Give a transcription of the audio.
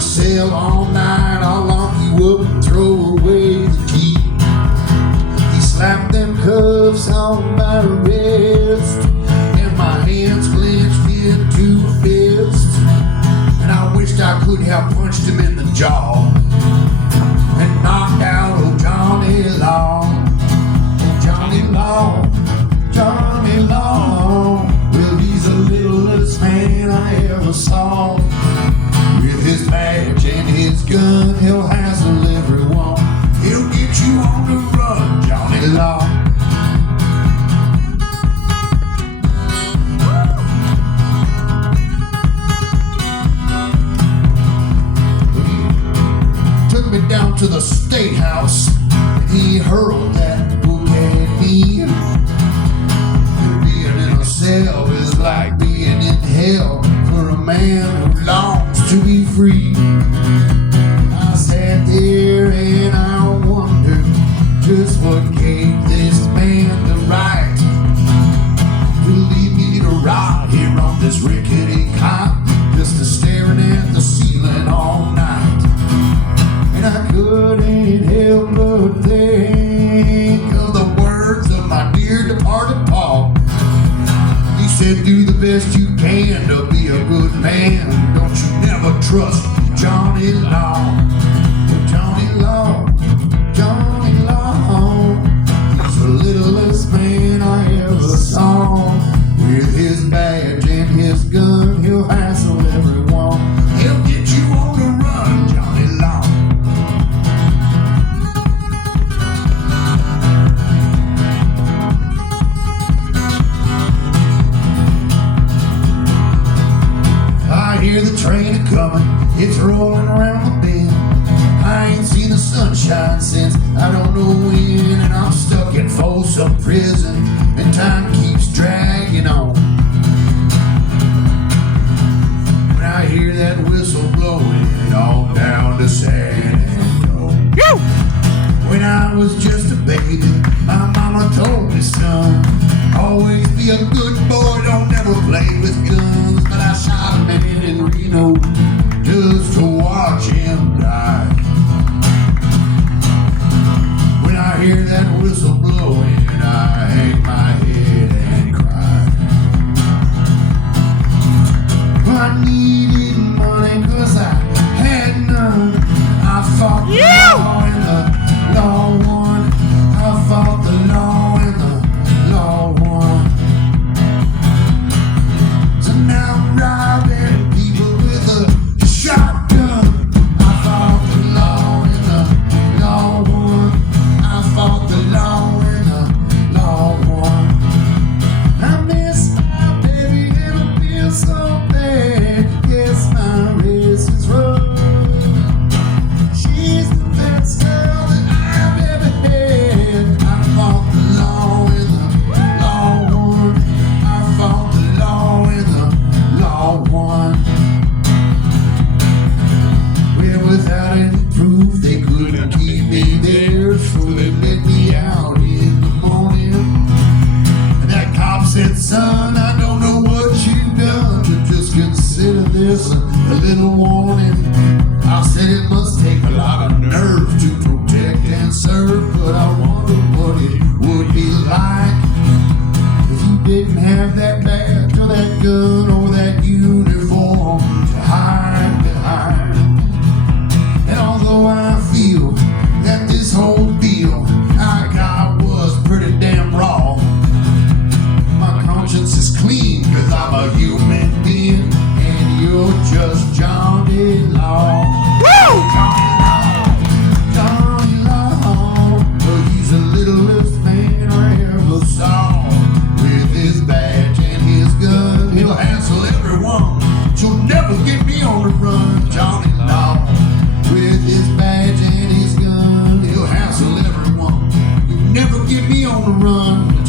a cell all night. I'll lock you up and throw away the key. He slapped them cuffs on my wrist, and my hands clenched into a fist. And I wished I could have punched him in the jaw and knocked out old Johnny Law. Johnny Law, Johnny Law. Well, he's the littlest man I ever saw. With his badge and his gun, he'll hassle everyone. He'll get you on the run, Johnny Law. Took me down to the State House, and he hurled that book at me. Being in a cell is like being in hell for a man who longs to be free. I sat there and I wondered just what gave this man the right to leave me to rot here on this rickety cot, just staring at the ceiling all night. And I couldn't help but think of the words of my dear departed Paul. He said, do the best you can to be a good man. Don't you never trust Johnny Law. Johnny Law, Johnny Law. He's the littlest man I ever saw. With his badge and his gun, he'll hassle everyone. He'll get you on the run, Johnny Law. I hear the train a-comin', it's rolling around the bend. I ain't seen the sunshine since I don't know when, and I'm stuck in Folsom Prison, and time keeps dragging on. When I hear that whistle blowing all down to San Antonio. When I was just a baby, my mama told me, son, always be a good boy, don't never play with guns. But I shot a man in Reno just to watch him die. When I hear that whistle blowing, I hang my head and cry. I needed money 'cause I had none. I fought the law and the law won. I fought the law and the law won. So now I'm robbing people with a shotgun. I fought the law and the law won. I fought the law and the law won. I miss my baby and I feel so bad. Yes, my race is rough. She's the best girl that I've ever had. I fought the law and the law won. I fought the law and the law won. Well, without any proof, they couldn't keep me there, so they let me out in the morning. And that cop said, son, I don't know what you've done, but just consider this a little warning. I said it must take a lot of nerve to protect and serve, but I wonder what it would be like if you didn't have that badge or that gun or that uniform to hide behind. And although I feel that this whole deal I got was pretty damn raw, my conscience is clean 'cause I'm a human being and you're just Johnny Law. Johnny Law, Johnny Law. But he's the littlest man I ever saw. With his badge and his gun, he'll hassle everyone. So never get me on the run, Johnny Law. With his badge and his gun, he'll hassle everyone. You never get me on the run.